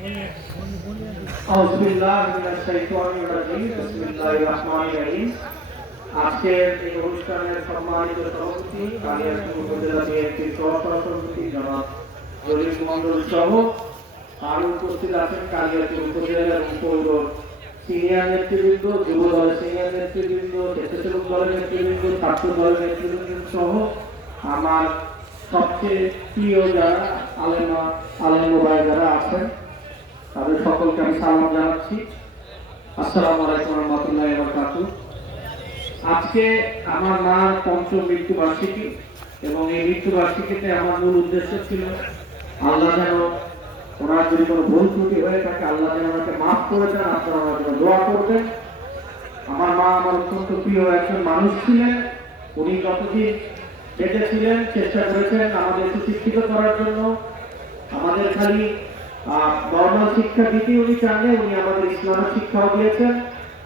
আউযু বিল্লাহি মিনাশ শাইতানির রাজীম। বিসমিল্লাহির রহমানির রহিম। আজকের এই অনুষ্ঠানের সম্মানিত সভাপতি কালিয়াকৈর উপজেলা বিএনপির সহসভাপতি জনাব জলিল মণ্ডল সহ আরো উপস্থিত আছেন কালিয়াকৈর উপজেলার পৌর সিনিয়র নেতৃবৃন্দ, যুব দলের সিনিয়র নেতৃবৃন্দ, স্বেচ্ছাসেবক দলের নেতৃবৃন্দ, ছাত্র দলের নেতৃবৃন্দ সহ আমার সবচেয়ে প্রিয় যারা আলেম ভাই যারা আছেন তাদের সকলকে আমি সালাম জানাচ্ছি। আসসালামু আলাইকুম ওয়া রাহমাতুল্লাহি ওয়া বারাকাতুহু। আজকে আমার মার পঞ্চম মৃত্যুবার্ষিকী এবং এই মৃত্যুবার্ষিকীতে আমার মূল উদ্দেশ্য ছিল আল্লাহ যেন ওনার যদি কোনো ভুল ত্রুটি হয়ে থাকে আল্লাহ যেন ওনাকে মাফ করে দেন, আপনারা ওনার জন্য দোয়া করবেন। আমার মা আমার অত্যন্ত প্রিয় একজন মানুষ ছিলেন। উনি যতদিন বেঁচে ছিলেন চেষ্টা করেছেন আমাদের শিক্ষিত করার জন্য। আমাদের খালি নর্মাল শিক্ষা দিতে উনি চাননি, উনি আমাদের ইসলামের শিক্ষাও দিয়েছেন।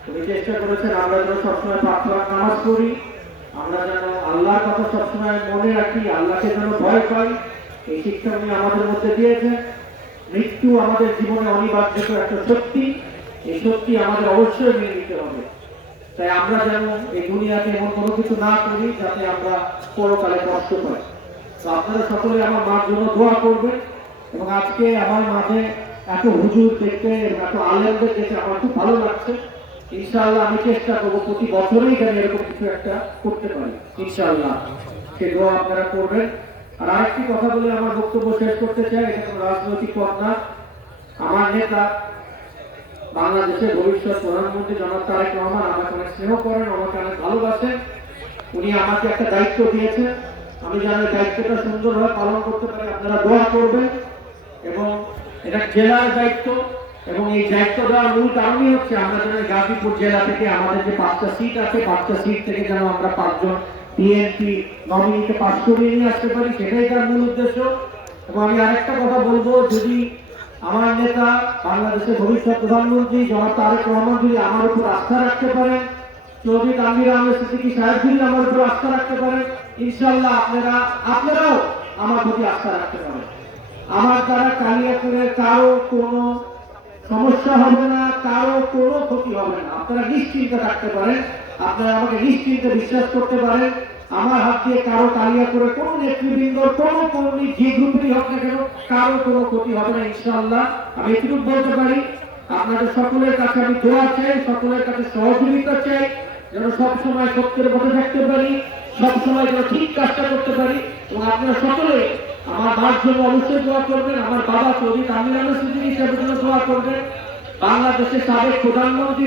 উনি চেষ্টা করেছেন আমরা যেন সবসময় 5 ওয়াক্ত নামাজ পড়ি, আমরা যেন আল্লাহর কথা সবসময় মনে রাখি, আল্লাহকে যেন ভয় পাই, এই শিক্ষা উনি আমাদের মধ্যে দিয়েছেন। মৃত্যু আমাদের জীবনে অনিবার্য একটা সত্যি, এই সত্যি আমাদের অবশ্যই মেনে নিতে হবে। তাই আমরা যেন এই দুনিয়াতে এমন কোনো কিছু না করি যাতে আমরা পরকালে কষ্ট পাই। তো আপনারা সকলে আমার মার জন্য দোয়া করবেন। এবং আজকে আমার মাঝে এত হুজুর দেখতে, এত আলেমদের দেখে আমার খুব ভালো লাগছে। ইনশাআল্লাহ আমি চেষ্টা করবো প্রতি বছরই যেন এরকম কিছু একটা করতে পারি ইনশাআল্লাহ। সে দোয়া আপনারা করবেন। আর আরেকটি কথা বলে আমার বক্তব্য শেষ করতে চাই, এটা কোনো রাজনৈতিক পথ না। আমার নেতা বাংলাদেশের ভবিষ্যৎ প্রধানমন্ত্রী জনাব তারেক রহমান আমাকে অনেক স্নেহ করেন, আমাকে অনেক ভালোবাসেন। উনি আমাকে একটা দায়িত্ব দিয়েছেন, আমি যেন দায়িত্বটা সুন্দরভাবে পালন করতে পারি, আপনারা দোয়া করবেন। এবং এটা জেলার দায়িত্ব, এবং এই দায়িত্ব দেওয়ার মূল কারণই হচ্ছে আমরা যেন গাজীপুর জেলা থেকে আমাদের যে 5টা সিট আছে 5টা সিট থেকে যেন আমরা 5 জন বিএনপি নমিনিকে পাস করিয়ে নিয়ে আসতে পারি, সেটাই তার মূল উদ্দেশ্য। এবং আমি আরেকটা কথা বলবো, যদি আমার নেতা বাংলাদেশের ভবিষ্যৎ প্রধানমন্ত্রী জনাব তারেক রহমান যদি আমার উপর আস্থা রাখতে পারেন, চৌধুরী তানভীর আহমেদ সিদ্দিকী সাহেব যদি আমার উপর আস্থা রাখতে পারেন, ইনশাআল্লাহ আপনারাও আমার প্রতি আস্থা রাখতে পারেন। আমার দ্বারা কালিয়াকৈরের কারো কোনো সমস্যা হবে না, কারো কোনো ক্ষতি হবে না, আপনারা নিশ্চিন্তে থাকতে পারেন। আপনারা আমাকে নিশ্চিন্তে বিশ্বাস করতে পারেন। আমার হাত দিয়ে কারো কালিয়াকৈরের কোনো নেতৃবৃন্দ, কোনো কর্মী যে গ্রুপেরই হোক না কেন, কারো কোনো ক্ষতি হবে না ইনশাআল্লাহ। আমি এটুকু বলতে পারি। আপনাদের সকলের কাছে আমি দোয়া চাই, সকলের কাছে সহযোগিতা চাই, যেন সবসময় সত্যের পথে থাকতে পারি, সবসময় যেন ঠিক কাজটা করতে পারি। এবং আপনারা সকলে আমার মার জন্য অবশ্যই দোয়া করবেন, আমার বাবা চৌধুরী তানভীর আহমেদ সিদ্দিকী সাহেবের জন্য দোয়া করবেন, বাংলাদেশের সাবেক প্রধানমন্ত্রী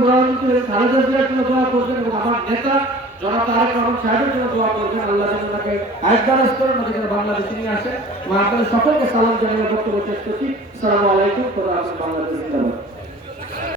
প্রধানমন্ত্রী খালেদা জিয়ার জন্য দোয়া করবেন, এবং আমার নেতা জনাব তারেক রহমান সাহেবের জন্য দোয়া করবেন। আল্লাহ যেন তাকে আয়ত্তারাজ করেন, যেন বাংলাদেশে নিয়ে আসেন। এবং আপনাদের সকলকে সালাম জানিয়ে বক্তব্য শেষ করছি। আসসালামু আলাইকুম। বাংলাদেশ জিন্দাবাদ।